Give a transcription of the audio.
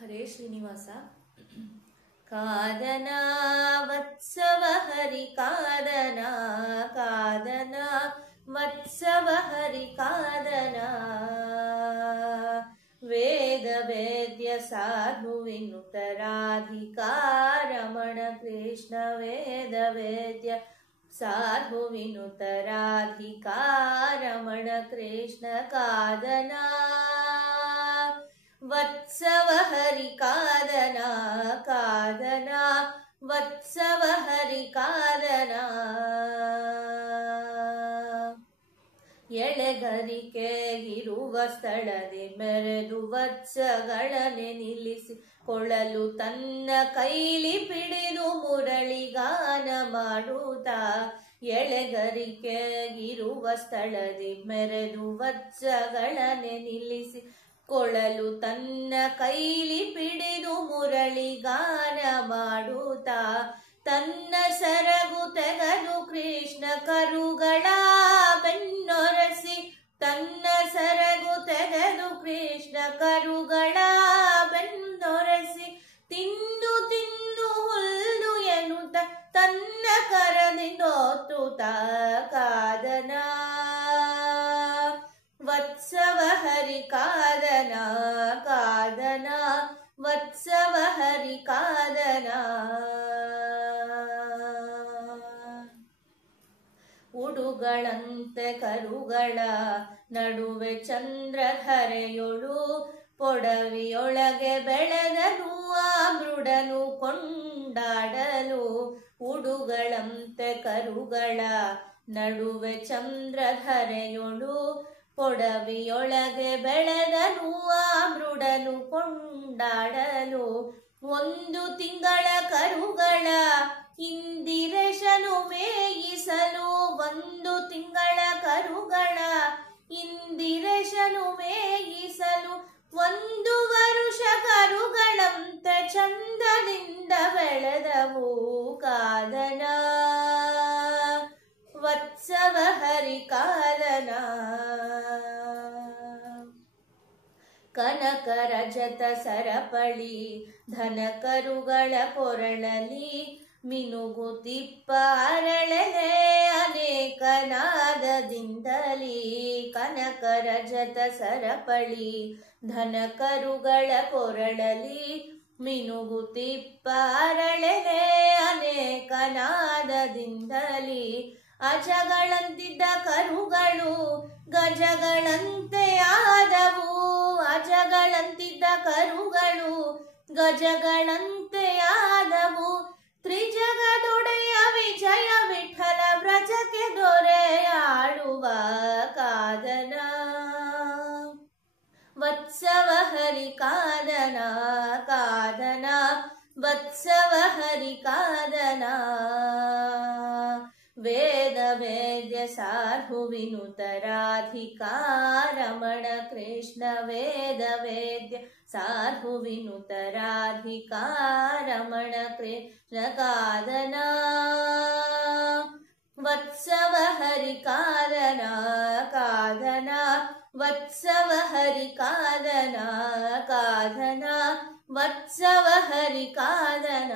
ಹರೇ ಶ್ರೀನಿವಾಸ. ಕಾದನ ವತ್ಸವ ಹರಿ ಕಾದನ, ಕಾದನ ವತ್ಸವ ಹರಿ ಕಾದನ. ವೇದ ವೇದ್ಯ ಸಾಧು ವಿನುತರಾಧಿಕಾರಮಣ ಕೃಷ್ಣ. ವೇದ ವೇದ್ಯ ಸಾಧು ವಿನುತರಾಧಿಕಾರಮಣ ಕೃಷ್ಣ. ಕಾದನ ವತ್ಸವ ಹರಿ ಕಾದನ, ಕಾದನ ವತ್ಸವ ಹರಿ ಕಾದನ. ಎಳೆಗರಿಕೆಗಿರುವ ಸ್ಥಳದೆ ಮೆರೆದು ವತ್ಸಗಳನೆ ನಿಲ್ಲಿಸಿಕೊಳ್ಳಲು ತನ್ನ ಕೈಲಿ ಪಿಡಿದು ಮುರಳಿಗಾನ ಮಾಡುತ್ತಾ. ಎಳೆಗರಿಕೆಗಿರುವ ಸ್ಥಳದೆ ಮೆರೆದು ವತ್ಸಗಳನೆ ನಿಲ್ಲಿಸಿಕೊಳ್ಳಲು ತನ್ನ ಕೈಲಿ ಪಿಡಿದು ಮುರಳಿಗಾನ ಮಾಡುತ್ತಾ. ತನ್ನ ಸರಗು ತೆಗೆದು ಕೃಷ್ಣ ಕರುಗಳ ಬೆನ್ನೊರಸಿ, ತನ್ನ ಸರಗು ತೆಗೆದು ಕೃಷ್ಣ ಕರುಗಳ ಬೆನ್ನೊರಸಿ. ತಿಂದು ತಿಂದು ಹುಲ್ಲು ಎನ್ನುತ್ತ ತನ್ನ ಕರದಿಂದೊತ್ತುತ್ತ. ಕಾದನ ವತ್ಸವ ಹರಿ ಕಾದನ, ಕಾದನ ವತ್ಸವ ಹರಿ ಕಾದನ. ಉಡುಗಳಂತೆ ಕರುಗಳ ನಡುವೆ ಚಂದ್ರಧರೆಯೊಳು ಪೊಡವಿಯೊಳಗೆ ಬೆಳೆದನು ಆ ಮೃಡನು ಕೊಂಡಾಡಲು. ಉಡುಗಳಂತೆ ಕರುಗಳ ನಡುವೆ ಚಂದ್ರಧರೆಯೊಳು ಪೊಡವಿಯೊಳಗೆ ಬೆಳೆದನು ಆ ಮೃಡನು ಕೊಂಡಾಡಲು. ಒಂದು ತಿಂಗಳ ಕರುಗಳ ಇಂದಿರೇಶನು ಮೇಯಿಸಲು, ಒಂದು ತಿಂಗಳ ಕರುಗಳ ಇಂದಿರೇಶನು ಮೇಯಿಸಲು. ಒಂದು ವರುಷ ಕರುಗಳಂತೆ ಚಂದದಿಂದ ಬೆಳೆದವು. ಕಾದನ ವತ್ಸವ ಹರಿ ಕಾದನ. ಕನಕ ರಜತ ಸರಪಳಿ ಧನ ಕರುಗಳ ಕೊರಳಲಿ ಮಿನುಗುತಿಪ್ಪ ಅರಳೆಲೆ ಅನೇಕ ನಾದದಿಂದಲೇ. ಕನಕ ರಜತ ಸರಪಳಿ ಧನ ಕರುಗಳ ಕೊರಳಲಿ ಮಿನುಗುತಿಪ್ಪ ಅರಳೆಲೆ ಅನೇಕ ನಾದದಿಂದಲೇ. ಅಜಗಳಂತಿದ್ದ ಕರುಗಳು ಗಜಗಳಂತೆ ಆದವು, ಅಜಗಳಂತಿದ್ದ ಕರುಗಳು ಗಜಗಳಂತೆ ಆದವು. ತ್ರಿಜಗದೊಡೆಯ ವಿಜಯ ವಿಠಲ ವ್ರಜಕ್ಕೆ ದೊರೆಯಾಡುವ. ಕಾದನ ವತ್ಸವ ಹರಿ ಕಾದನ, ಕಾದನ ವತ್ಸವ ಹರಿ ಕಾದನ. ವೇದ ವೇದ್ಯ ಸಾಧು ವಿನುತರಾಧಿಕಾರಮಣ ಕೃಷ್ಣ. ವೇದ ವೇದ್ಯ ಸಾಧು ವಿನುತರಾಧಿಕಾರಮಣ ಕೃಷ್ಣ. ಕಾದನ ವತ್ಸವ ಹರಿ ಕಾದನ, ಕಾದನ ವತ್ಸವ ಹರಿ ಕಾದನ, ಕಾದನ ವತ್ಸವ ಹರಿ ಕಾದನ.